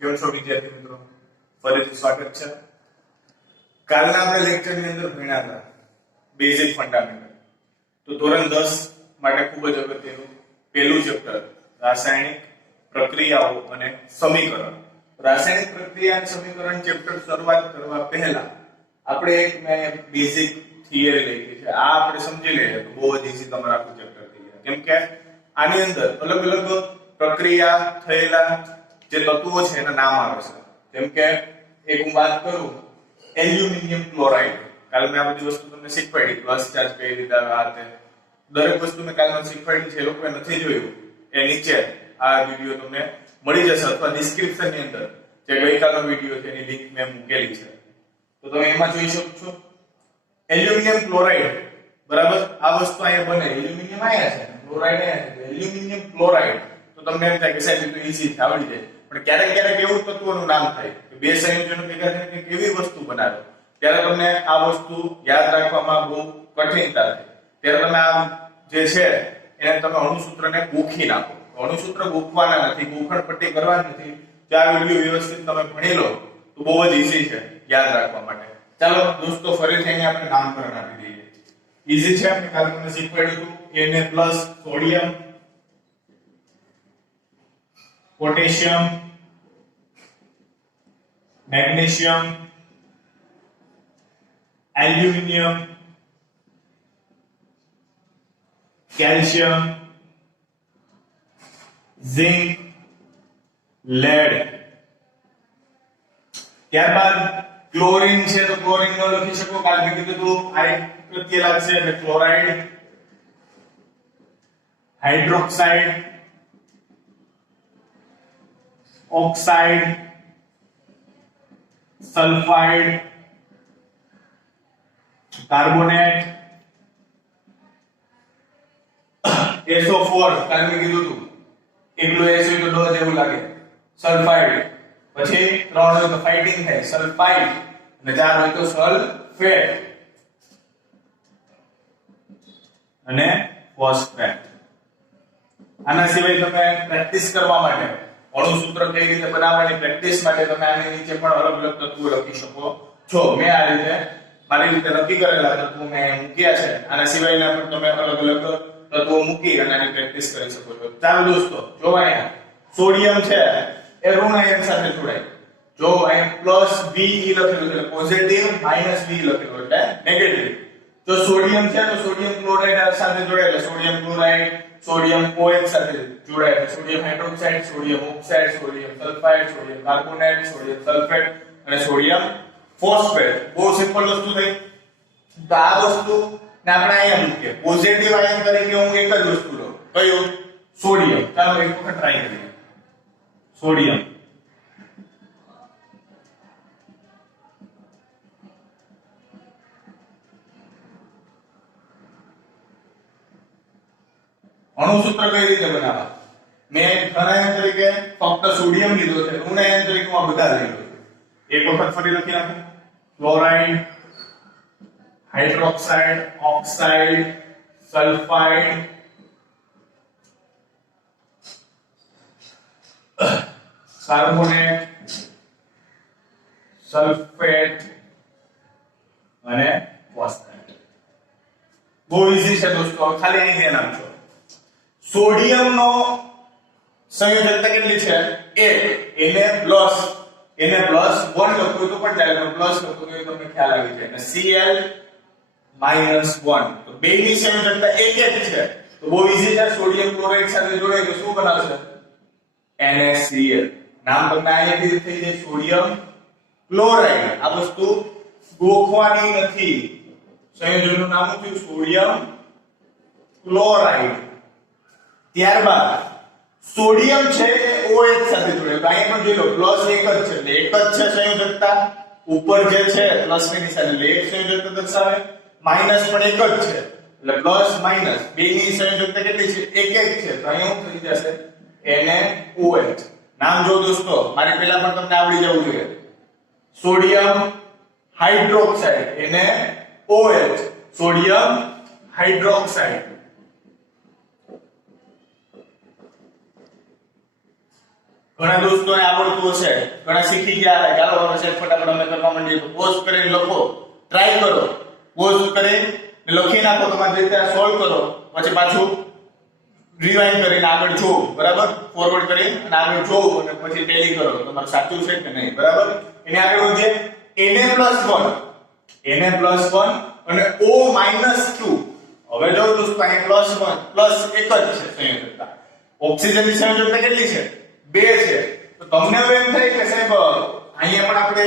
કેમ છો વિદ્યાર્થી મિત્રો? ફરીથી સ્વાગત છે. કાલના આપણે લેક્ચરની અંદર ભણ્યા હતા બેઝિક ફંડામેન્ટલ. તો ધોરણ 10 માટે ખૂબ જ અગત્યનું પહેલું ચેપ્ટર રાસાયણિક પ્રક્રિયાઓ અને સમીકરણ. રાસાયણિક પ્રક્રિયા અને સમીકરણ ચેપ્ટર શરૂઆત કરવા પહેલા આપણે એક બેઝિક થિયરી લઈ છે. આ આપણે સમજી લઈએ તો બહુ જ ઈઝી તમારું આખું ચેપ્ટર થઈ જાય. કેમ કે આની અંદર અલગ અલગ પ્રક્રિયા થયેલા જે તત્વો છે એના નામ આવે છે. જેમ કે એક હું વાત કરું એલ્યુમિનિયમ ક્લોરાઇડ. કાલે મેં આ બધી વસ્તુ તમને શીખવાડી, પ્લસ ચાર્જ કઈ રીતે આ તે દરેક વસ્તુ મેં કાલે શીખવાડી છે. એ લોકોએ નથી જોયું એ નીચે આ વિડિયો તમને મળી જશે અથવા ડિસ્ક્રિપ્શન ની અંદર જે ગઈકાલનો વિડિયો છે એની લિંક મેં મૂકેલી છે, તો તમે એમાં જોઈ શકો છો. એલ્યુમિનિયમ ક્લોરાઇડ બરાબર, આ વસ્તુ અહીંયા બને. એલ્યુમિનિયમ આયા છે, ક્લોરાઇડ આયા છે. એલ્યુમિનિયમ ક્લોરાઇડ તો તમને એમ થાય કે સાહેબ તો ઈઝી છે, આવડી જાય. પણ ક્યારેક ક્યારેક એવું તત્વનું નામ થાય કે બે સંયોજનો ભેગા થઈને કેવી વસ્તુ બનાવે, ત્યારે તમને આ વસ્તુ યાદ રાખવામાં બહુ કઠિનતા થાય. ત્યારે તમે આ જે છે એને તમે અણુસૂત્રને ગોખી નાખો. અણુસૂત્ર ગોખવાના નથી, ગોખણ પટ્ટી કરવાની નથી. જો આ વિડિયો વ્યવસ્થિત તમે ભણી લો તો બહુ જ ઈઝી છે યાદ રાખવા માટે. ચાલો દોસ્તો, ફરીથી અહીંયા આપણે નામકરણ આપી દઈએ. ઈઝી છે. આપણે કાલે તમને શીખવાડ્યું હતું Na+ sodium, potassium, magnesium, aluminium, calcium, zinc, lead. ત્યારબાદ ક્લોરીન છે તો ક્લોરીન નો લખી શકો. કાલે મેં કીધું હતું આઈ પ્રત્યય લાગશે એટલે chloride, hydroxide, oxide, sulphide, carbonate, SO4. કાલે મેં કીધું હતું એકલું S હોય તો ડો જેવું લાગે. સલ્ફાઇડ, પછી 3 હોય તો ફાઇટિંગ થાય સલ્ફાઇડ, અને 4 હોય તો સલ્ફેટ અને ફોસ્ફેટ. આના સિવાય તમે પ્રેક્ટિસ કરવા માટે અણુસૂત્ર કઈ રીતે બનાવવાની પ્રેક્ટિસ માટે તમે આની નીચે પણ અલગ અલગ તત્વો લખી શકો છો. મેં આ રીતે મારી રીતે નક્કી કરેલા તત્વો મેં મૂક્યા છે. આના સિવાયના પણ તમે અલગ અલગ તત્વો મૂકી અને આની પ્રેક્ટિસ કરી શકો છો. ચાલો દોસ્તો, જો અહીંયા સોડિયમ છે એ ઋણ આયન સાથે જોડાય. જો અહીંયા +Ve લખેલું છે પોઝિટિવ, -V લખેલું એટલે નેગેટિવ. જો સોડિયમ છે તો સોડિયમ ક્લોરાઇડ સાથે જોડાય એટલે સોડિયમ ક્લોરાઇડ, સોડિયમ OH સાથે જોડાય એટલે sodium hydroxide, sodium oxide, sodium sulphide, sodium carbonate, sodium sulphate અને સોડિયમ ફોસ્ફેટ. બહુ સિમ્પલ વસ્તુ થઈ. તો આ વસ્તુ ને આપણે અહીંયા મૂકીએ. પોઝિટિવ આયન તરીકે હું એક જ વસ્તુ લઉં. કયું? સોડિયમ. ચાલો એક વખત ટ્રાય કરીએ. સોડિયમ, અણુસૂત્ર કઈ રીતે બનાવવા? મેં ઘનાયન તરીકે ફક્ત સોડિયમ લીધો છે, ઋણાયન તરીકે હું બધા લઈ લઉં. એક વખત ફરી લખી નાખું. Chloride, hydroxide, oxide, sulphide, carbonate, sulphate અને ફોસ્ફેટ. બહુ ઈઝી છે દોસ્તો. ખાલી અહીં ધ્યાન આપજો. સોડિયમ નો સંયોજકતા કેટલી છે? 1. Na+ 1 લખું તો પણ ચાલે, પણ પ્લસ લખું તો તમને ખ્યાલ આવી જાય. અને Cl-1 તો બેની સંયોજકતા 1 છે. તો બહુ ઈઝી છે. સોડિયમ ક્લોરાઇડ સાથે જોડાય તો શું બનાવશે? NaCl. નામ તમને અહીંયાથી થઈ જાય સોડિયમ ક્લોરાઇડ. આ વસ્તુ ગોખવાની નથી. સંયોજનનું નામ શું? Sodium chloride. ત્યારબાદ સોડિયમ છે એ OH સાથે જોડાય. તો અહીંયા પણ જોઈ લો +1 જ છે એટલે એક જ છે સંયોજકતા. ઉપર જે છે પ્લસ ની નિશાની એટલે એક સંયોજકતા દર્શાવે. માઈનસ પણ એક જ છે એટલે પ્લસ માઈનસ બેની સંયોજકતા કેટલી છે? 1 છે. તો અહીંયા શું થઈ જશે? NaOH. નામ જો દોસ્તો, મારી પહેલા પણ તમને આવડી જવું જોઈએ. Sodium hydroxide NaOH, sodium hydroxide. ઘણા દોસ્તોને આવડતું હશે, ઘણા શીખી ગયા હશે. ચાલો હવે સાહેબ ફટાફટ અમે કરવા માંડીએ. તો પોઝ કરીને લખો, ટ્રાય કરો, પોઝ કરીને લખી નાખો, તમારી રીતે સોલ્વ કરો, પછી પાછું રિવાઇન્ડ કરીને આગળ જોવો, બરાબર, ફોરવર્ડ કરીને અને આગળ જોવો અને પછી ટેલી કરો તમારું સાચું છે કે નહીં, બરાબર. એને આગળ વધીએ. Na+1 અને O-2. હવે જો દોસ્તો અહીંયા +1 પ્લસ એક જ છે સંયોજકતા. ઓક્સિજનની સંયોજકતા કેટલી છે? 2 છે. તો તમને હવે એમ થાય કે સાહેબ અહીંયા પણ આપણે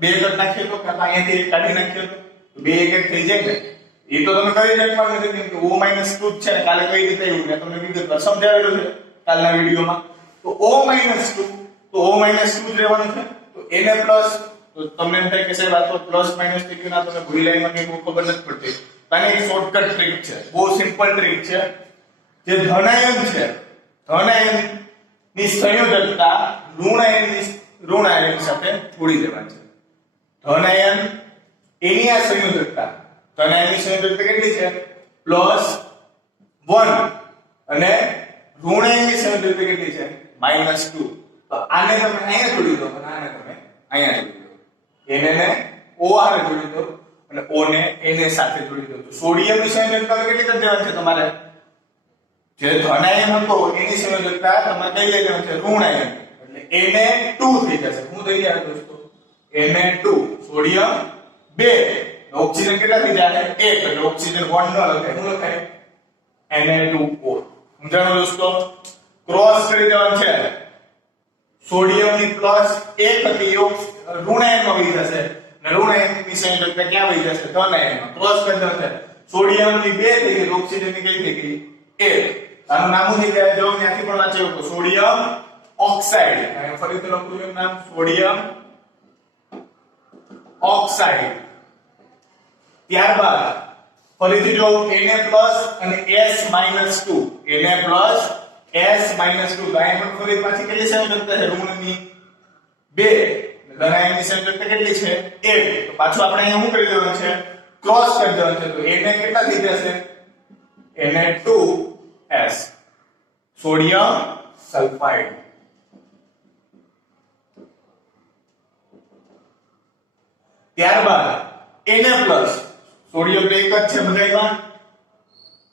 2 કરી નાખીએ તો કાં અહીંયાથી કાઢી નાખીએ તો 2 એક એક થઈ જાય ને. એ તો તમે કરી નાખવાનું નથી કેમ કે O-2 છે ને કાલે કઈ રીતે આવ્યું મેં તમને વિગતવાર સમજાવેલું છે કાલના વિડિયોમાં. તો O-2 તો O-2 જ રહેવાનું છે. તો Na+ તો તમને એમ થાય કે સાહેબ આ તો પ્લસ માઈનસ થઈ ગયું, ના તમને ભૂલી લાઈનમાં કે ખબર નથી પડતી. આની એક શોર્ટકટ ટ્રીક છે, બહુ સિમ્પલ ટ્રીક છે. જે ધનાયન છે, ધનાયન ની સંયોજકતા ઋણાયન સાથે જોડી દેવાની છે. ધનાયન એની આ સંયોજકતા, ધનાયનની સંયોજકતા કેટલી છે? +1 અને ઋણાયનની સંયોજકતા કેટલી છે? -2. તો આને તમે અહીંયા જોડી દો અને આને તમે અહીંયા જોડી દો. Na ને O હારે જોડી દો અને O ને Na સાથે જોડી દો. તો સોડિયમની સંયોજકતા કેટલી કરી દેવાની છે તમારે? જે ધનાયન હતો એની સંયોજકતા તમારે કઈ લઈ લેવાની છે? ઋણાયન. એટલે Na2 થઈ જશે. શું થઈ જાય દોસ્તો? Na2. સોડિયમ 2. ઓક્સિજન કેટલા થઈ જાય? 1. એટલે ઓક્સિજન 1 ન લખાય. શું લખાય? Na2O. સમજાણું દોસ્તો? ક્રોસ કરી દેવાનું છે. સોડિયમની +1 હતી એ ઋણાયનમાં વહી જશે અને ઋણાયનની સંયોજકતા ક્યાં વહી જશે? ધનાયનમાં. ક્રોસ કરી દેવાનું છે. સોડિયમની 2 થઈ ગઈ, ઓક્સિજનની કઈ થઈ ગઈ? 1. આનું નામ થઈ જાય જો ત્યાંથી પણ વાંચ્યું તો સોડિયમ ઓક્સાઇડ. અને ફરીથી લખું છું નામ સોડિયમ ઓક્સાઇડ. ત્યારબાદ ફરીથી જો Na+ અને S-2. Na+, S-2. તો અહીં પણ ફરી પાછી કેટલી સંયોજકતા છે? ઋણની 2. ધનાયનની સંયોજકતા કેટલી છે? 1. તો પાછું આપણે અહીંયા શું કરી દેવાનું છે? ક્રોસ કરી દેવાનું છે. તો Na કેટલા થઈ જશે? Na2S. Sodium sulphide. ત્યારબાદ Na+, સોડિયમ તો એક જ છે બધાયમાં.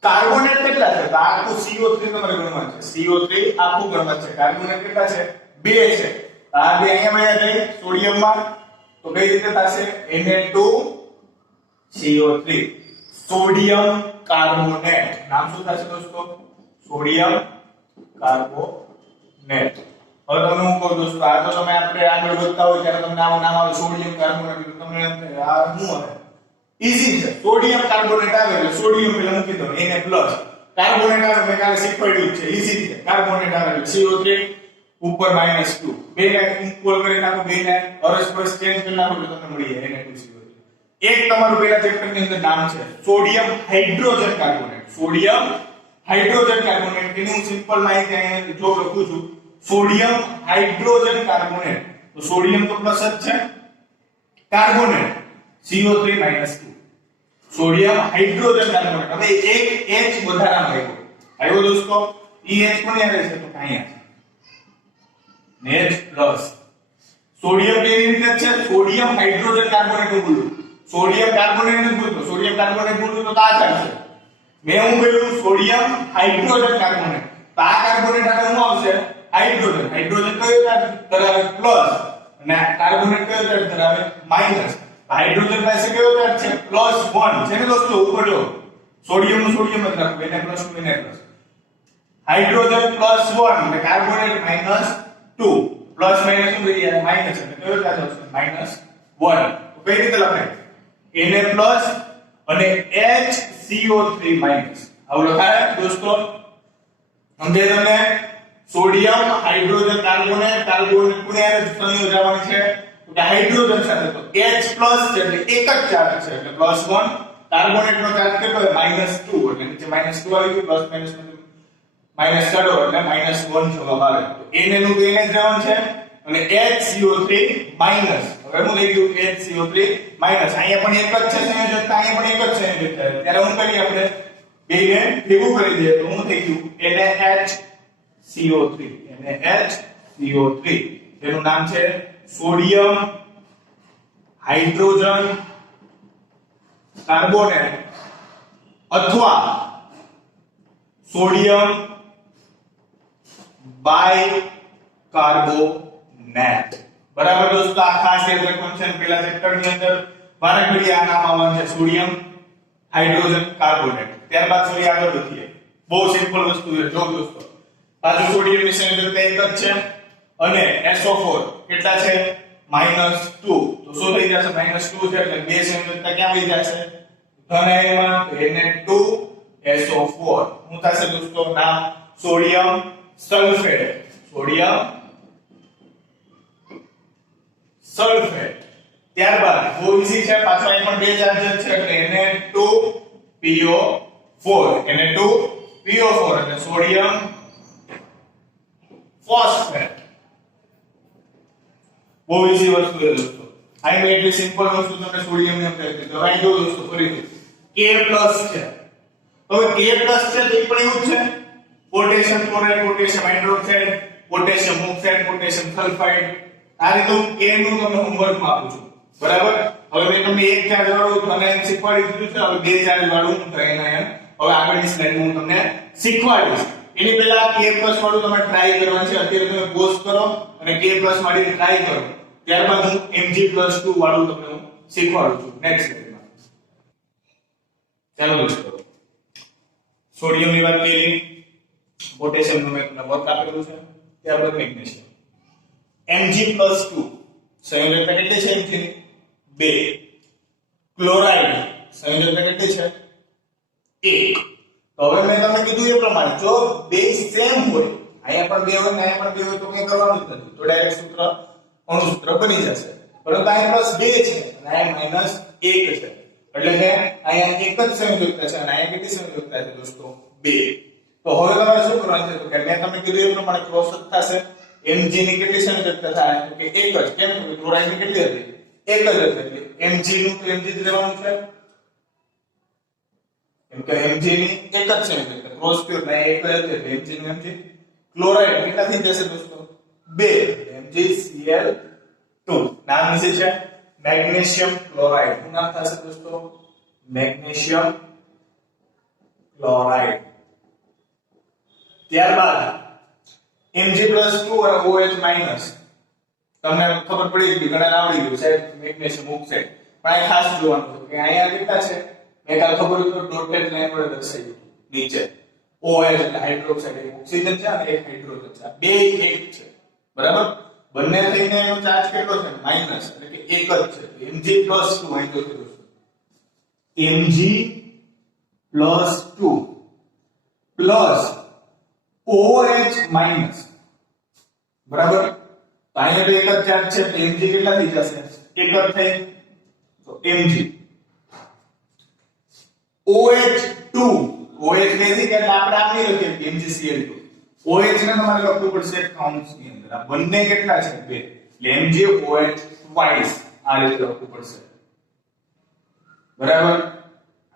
કાર્બોનેટ કેટલા છે? તો આખું CO3 તમારે ગણવાનું છે. CO3 આખું ગણવાનું છે. કાર્બોનેટ કેટલા છે? 2 છે. આ બે અહીંયા માં જાય સોડિયમમાં તો કઈ રીતે થશે? Na2CO3. Sodium carbonate. નામ શું થશે દોસ્તો? Sodium carbonate. હવે તમે હું કહું દોસ્તો, આ તો તમે આપણે આગળ વધતા હોય ત્યારે તમને આવું નામ આવે સોડિયમ કાર્બોનેટ, તમને એમ થાય આ શું આવે? ઈઝી છે. સોડિયમ કાર્બોનેટ આવે એટલે સોડિયમ પેલા મૂકી દો. Na+. કાર્બોનેટ આવે મેં કાલે શીખવાડ્યું છે, ઈઝી છે. કાર્બોનેટ આવે એટલે CO3 ઉપર -2. બે ને ઇક્વલ કરી નાખો, બે ને પરસ્પર ચેન્જ કરી નાખો એટલે તમને મળી જાય Na2CO3. એક તમારું પેલા ચેપ્ટર ની અંદર નામ છે sodium hydrogen carbonate. Sodium hydrogen carbonate એનું સિમ્પલ માહિતી અહીંયા જો લખું છું. Sodium hydrogen carbonate. તો સોડિયમ તો પ્લસ જ છે, carbonate CO3 -2. Sodium hydrogen carbonate. હવે એક H વધારામાં આવ્યો દોસ્તો. ઈ H કોને આવે છે? તો અહીંયા છે H+. સોડિયમ કેવી રીતે છે? સોડિયમ હાઇડ્રોજન કાર્બોનેટ નું બોલું. સોડિયમ કાર્બોનેટ નું બોલતો. સોડિયમ કાર્બોનેટ બોલું તો આ ચાલશે. મેં હું બોલું સોડિયમ હાઇડ્રોજન કાર્બોનેટ. તો આ કાર્બોનેટ આને શું આવશે? હાઇડ્રોજન. હાઇડ્રોજન કયો ચાર્જ ધરાવે? પ્લસ. અને કાર્બોનેટ કયો ચાર્જ ધરાવે? માઈનસ. હાઇડ્રોજન પાસે કયો ચાર્જ છે? +1 છે ને દોસ્તો. ઉપર જો સોડિયમ નું સોડિયમ જ રાખો. Na+2 Na+. હાઇડ્રોજન +1 અને કાર્બોનેટ -2. પ્લસ માઈનસ શું થઈ જાય? માઈનસ. એટલે કયો ચાર્જ આવશે? -1. તો કઈ રીતે લખાય? Na+ અને HCO3-. આવું લખાય દોસ્તો. સમજે તમને? Sodium hydrogen carbonate. કાર્બોનેટ કોને સંયોજવાની છે? તો હાઇડ્રોજન સાથે. તો H+ છે એટલે એક જ ચાર્જ છે એટલે +1. કાર્બોનેટ નો ચાર્જ કેટલો છે? -2. એટલે નીચે -2 આવી ગયું. પ્લસ માઈનસ માઈનસ કાઢો એટલે -1 જવાબ આવે. તો Na નું તો Na જ રહેવાનું છે અને HCO3-. હવે હું લઈ ગયું HCO3-. અહીંયા પણ એક જ છે સંયોજકતા, અહીંયા પણ એક જ સંયોજકતા. ત્યારે હું કરી આપણે બેને ભેગું કરી દઈએ તો હું થઈ ગયું NaHCO3. NaHCO3 CO3 એનું નામ છે સોડિયમ હાઇડ્રોજન કાર્બોનેટ અથવા સોડિયમ બાયકાર્બોનેટ બરાબર દોસ્તો આ ખાસ યાદ રાખવાનું છે પહેલા ચેપ્ટર ની અંદર વારંવાર આ નામ આવવાનું છે સોડિયમ હાઇડ્રોજન કાર્બોનેટ ત્યારબાદ ફરી આગળ વધીએ બહુ સિમ્પલ વસ્તુ છે જો દોસ્તો પાછું સોડિયમ ની સંયોજકતા એક જ છે અને SO4 કેટલા છે -2 તો શું થઈ જશે -2 છે એટલે બે સંયોજકતા ક્યાં વહી જશે ધન આયનમાં Na2SO4 શું થશે દોસ્તો નામ સોડિયમ સલ્ફેટ ત્યારબાદ બહુ ઈઝી છે પાછો અહીં પણ બે ચાર્જ છે એટલે Na2PO4 એટલે સોડિયમ ફોસ્ફેટ બહુ ઈઝી વસ્તુ છે દોસ્તો અહીં એટલી સિમ્પલ વસ્તુ તમને સોડિયમ ને કહી દીધું હવે જો દોસ્તો ફરીથી K+ છે તો K+ છે તો એ પણ એવું છે potassium chloride potassium hydroxide potassium oxide potassium sulphide આ રીતે હું K નું તમને હોમવર્ક માં આપું છું બરાબર હવે મેં તમને એક ચાર્જ વાળું મને શીખવાડી દીધું છે હવે બે ચાર્જ વાળું હું ટ્રાય હવે આગળની સ્લાઇડમાં હું તમને શીખવાડીશ એની પહેલા K+ વાળું તમે ટ્રાય કરવાનું છે અત્યારે તમે પોઝ કરો અને K+ વાળી ટ્રાય કરો ત્યારબાદ હું Mg+2 વાળું તમને હું શીખવાડું છું નેક્સ્ટ સ્લાઇડમાં ચાલો દોસ્તો સોડિયમ ની વાત કરી પોટેશિયમ નું મેં તમને વર્ક આપેલું છે ત્યારબાદ મેગ્નેશિયમ Mg+2 સંયોજકતા કેટલી છે Mg ની 2 ક્લોરાઇડ સંયોજકતા કેટલી છે 1 તો હવે મેં તમને કીધું એ પ્રમાણે જો બે સેમ હોય અહીંયા પણ બે હોય ને અહીંયા પણ બે હોય તો કઈ કરવાનું જ નથી તો ડાયરેક્ટ સૂત્ર અણુ સૂત્ર બની જશે પરંતુ અહીંયા +2 છે અને અહીંયા -1 છે એટલે કે અહીંયા એક જ સંયોજકતા છે અને અહીંયા કેટલી સંયોજકતા છે દોસ્તો 2 તો હવે તમારે શું કરવાનું છે તો કે મેં તમને કીધું એ પ્રમાણે ક્રોસ થશે Mg ની કેટલી સંયોજકતા થાય તો કે એક જ કેમ કે ક્લોરાઇડ ની કેટલી હતી એક જ હતી એટલે Mg નું તો Mg જ રહેવાનું છે કેમ કે Mg ની એક જ સંયોજકતા ક્રોસ થયો એટલે એક જ હતી એટલે Mg નું Mg ક્લોરાઇડ કેટલા થઈ જશે દોસ્તો 2 MgCl2 નામ નીચે છે મેગ્નેશિયમ ક્લોરાઇડ શું નામ થશે દોસ્તો મેગ્નેશિયમ ક્લોરાઇડ ત્યારબાદ Mg+2 અને OH- તમને ખબર પડી કે ગણન આવડી ગયું છે મેગ્નેશિયમ ઓક્સાઇડ પણ આ ખાસ જોવાનું છે કે અહીંયા કેટલા છે મેં કાલ ખબર હોય તો ડોટેડ લાઈન વડે દર્શાવ્યું નીચે OH એટલે હાઇડ્રોક્સાઇડ એક ઓક્સિજન છે અને એક હાઇડ્રોજન છે બે એક છે બરાબર બંને થઈને એનો ચાર્જ કેટલો છે માઈનસ એટલે કે એક જ છે Mg+2 અહીં જો દોસ્તો Mg+2 પ્લસ OH- બરાબર તો અહીંયા તો એક જ ચાર્જ છે એટલે Mg કેટલા થઈ જશે એક જ થઈ તો Mg OH2 OH બેઝિક એટલે આપણે આમ નહીં લખીએ MgCl2 OH ને તમારે લખવું પડશે કાઉન્ટ્સ ની અંદર આ બંને કેટલા છે બે એટલે MgOH ટ્વાઇસ આ રીતે લખવું પડશે બરાબર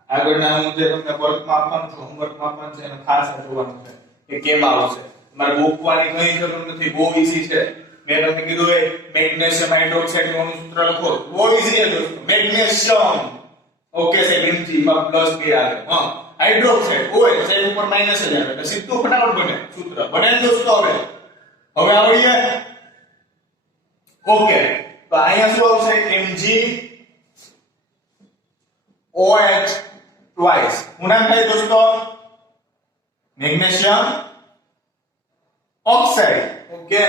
આગળના હું જે તમને વર્કમાં આપવાનું છું હોમવર્કમાં આપવાનું છે એને ખાસ જોવાનું છે કે કેમ આવશે તમારે ગોખવાની કઈ જરૂર નથી બહુ ઈઝી છે મેં તમને કીધું એ મેગ્નેશિયમ હાઇડ્રોક્સાઇડ નું સૂત્ર લખો બહુ ઈઝી છે દોસ્તો મેગ્નેશિયમ ઓકે સાહેબ Mg માં +2 આવે હા હાઇડ્રોક્સાઇડ OH સાહેબ ઉપર માઈનસ જ આવે એટલે સીધું ફટાફટ બને સૂત્ર બને ને દોસ્તો હવે આવડી જાય ઓકે તો અહીંયા શું આવશે MgOH ટ્વાઇસ શું નામ થાય દોસ્તો મેગ્નેશિયમ ઓક્સાઇડ ઓકે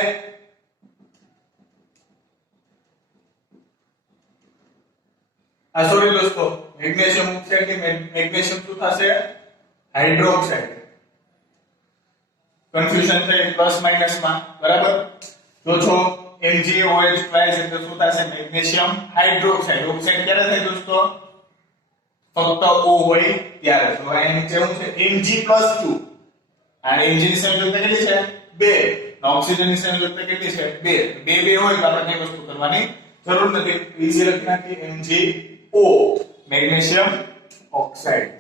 સોરી દોસ્તો મેગ્નેશિયમ ઓક્સાઇડ કે મેગ્નેશિયમ શું થશે હાઇડ્રોક્સાઇડ કન્ફ્યુઝન થાય પ્લસ માઈનસ માં બરાબર જો છો MgOH ટ્વાઇસ એટલે શું થશે મેગ્નેશિયમ હાઇડ્રોક્સાઇડ ઓક્સાઇડ ક્યારે થાય દોસ્તો ફક્ત O હોય ત્યારે તો અહીં નીચે શું છે Mg+2 અને Mg ની સંયોજકતા કેટલી છે 2 ઓક્સિજન ની સંયોજકતા કેટલી છે 2 2 હોય તો આપણે કઈ વસ્તુ કરવાની જરૂર નથી ઈઝી લખી નાખીએ MgO મેગ્નેશિયમ ઓક્સાઇડ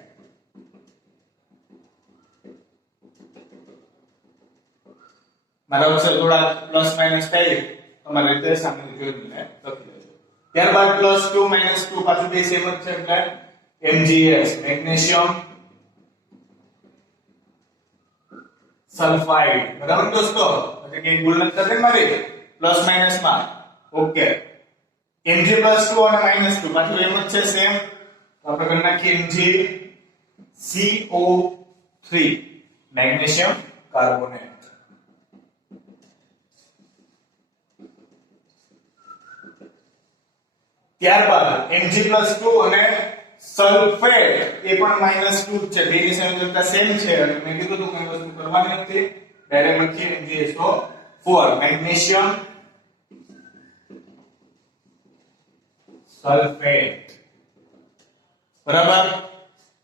મારા અક્ષર થોડા પ્લસ માઇનસ થાય તમારી રીતે સામે જોઈને લખી લેજો. ત્યારબાદ +2 -2 પાછું બે સેમ જ છે એટલે MgS મેગ્નેશિયમ સલ્ફાઇડ. બરાબર દોસ્તો, એટલે કે ભૂલ નથી થતી મારી પ્લસ માઇનસ માં. ઓકે, Mg+2 અને -2 પાછું એમ જ છે સેમ. તો આપણે કરી નાખીએ MgCO3 મેગ્નેશિયમ કાર્બોનેટ. ત્યારબાદ Mg+2 અને સલ્ફેટ એ પણ -2 છે. બેની સંયોજકતા સેમ છે અને મેં કીધું હતું કોઈ વસ્તુ કરવાની નથી, ડાયરેક્ટ લખીએ MgSO4 મેગ્નેશિયમ સલ્ફેટ. બરાબર,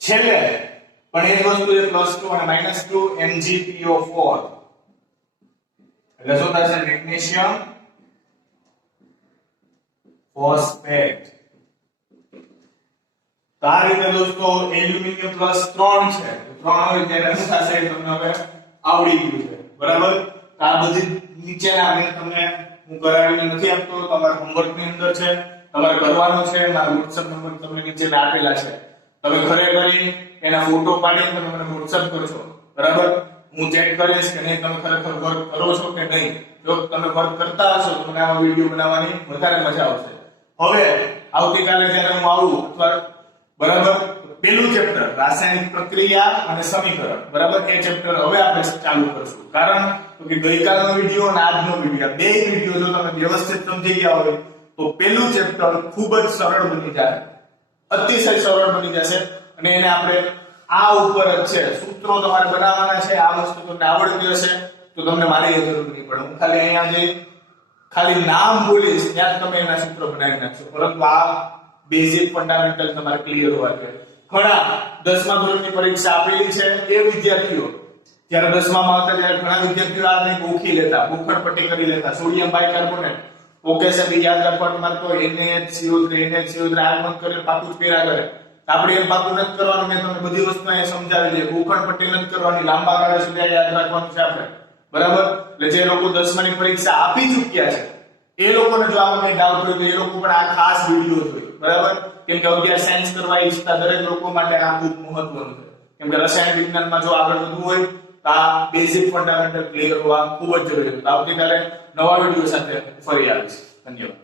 છેલ્લે પણ એ જ વસ્તુ છે +2 અને -2 MgPO4 એટલે શું થશે મેગ્નેશિયમ ફોસ્ફેટ. તો આ રીતે દોસ્તો એલ્યુમિનિયમ +3 છે, 3 હોય ત્યારે શું થશે એ તમને હવે આવડી ગયું છે. બરાબર, તો આ બધી નીચેના મેં તમને હું કરાવીને નથી આપતો, તમારા હોમવર્ક ની અંદર છે, તમારે કરવાનું છે. મારા WhatsApp નંબર તમને નીચે આપેલા છે, તમે ઘરે કરી એના ફોટો પાડીને તમે મને WhatsApp કરજો. બરાબર, હું ચેક કરીશ કે નહીં તમે ખરેખર વર્ક કરો છો કે નહીં. જો તમે વર્ક કરતા હશો તો મને આવા વિડિયો બનાવવાની વધારે મજા આવશે. હવે આવતીકાલે જ્યારે હું આવું અથવા બરાબર પેલું ચેપ્ટર રાસાયણિક પ્રક્રિયા અને સમીકરણ, બરાબર, એ ચેપ્ટર હવે આપણે ચાલુ કરશું. કારણ કે ગઈકાલનો વિડિયો અને આજનો વિડિયો બે વિડિયો જો તમે વ્યવસ્થિત સમજી ગયા હોય તો પેલું ચેપ્ટર ખૂબ જ સરળ બની જાય, અતિશય સરળ બની જશે. અને એને આપણે આ ઉપર જ છે, સૂત્રો તમારે બનાવવાના છે. આ વસ્તુ તમને આવડતી હશે તો તમને મારી જરૂર નહીં પડે. હું ખાલી અહીંયા જે ખાલી નામ બોલીશ ત્યાં તમે એના સૂત્રો બનાવી નાખશો. પરંતુ આ બેઝિક ફંડામેન્ટલ તમારે ક્લિયર હોવા જોઈએ. ઘણા 10મા ધોરણની પરીક્ષા આપેલી છે એ વિદ્યાર્થીઓ જ્યારે 10મામાં હતા ત્યારે ઘણા વિદ્યાર્થીઓ આને ગોખી લેતા, ગોખણપટ્ટી કરી લેતા. સોડિયમ બાયકાર્બોનેટ ઓકે સાહેબ યાદ રાખવાનું મારતો NaHCO3 NaHCO3 આગમન કરે પાકું જ પેરા કરે. આપણે એમ પાકું નથી કરવાનું, મેં તમને બધી વસ્તુ અહીંયા સમજાવી છે. ગોખણપટ્ટી નથી કરવાની, લાંબા ગાળા સુધી યાદ રાખવાનું છે આપણે. બરાબર, એટલે જે લોકો 10માની પરીક્ષા આપી ચૂક્યા છે એ લોકોને જો આમાં કઈ ડાઉટ હોય તો એ લોકો પણ આ ખાસ વિડિયો જોઈ. બરાબર, કેમ કે અગિયાર સાયન્સ કરવા ઈચ્છતા દરેક લોકો માટે આ ખૂબ મહત્વનું છે. કેમ કે રસાયણ વિજ્ઞાનમાં જો આગળ વધવું હોય તો આ બેઝિક ફંડામેન્ટલ ક્લિયર હોવા ખૂબ જ જરૂરી છે. આવતીકાલે નવા વિડિયો સાથે ફરી આવીશ. ધન્યવાદ.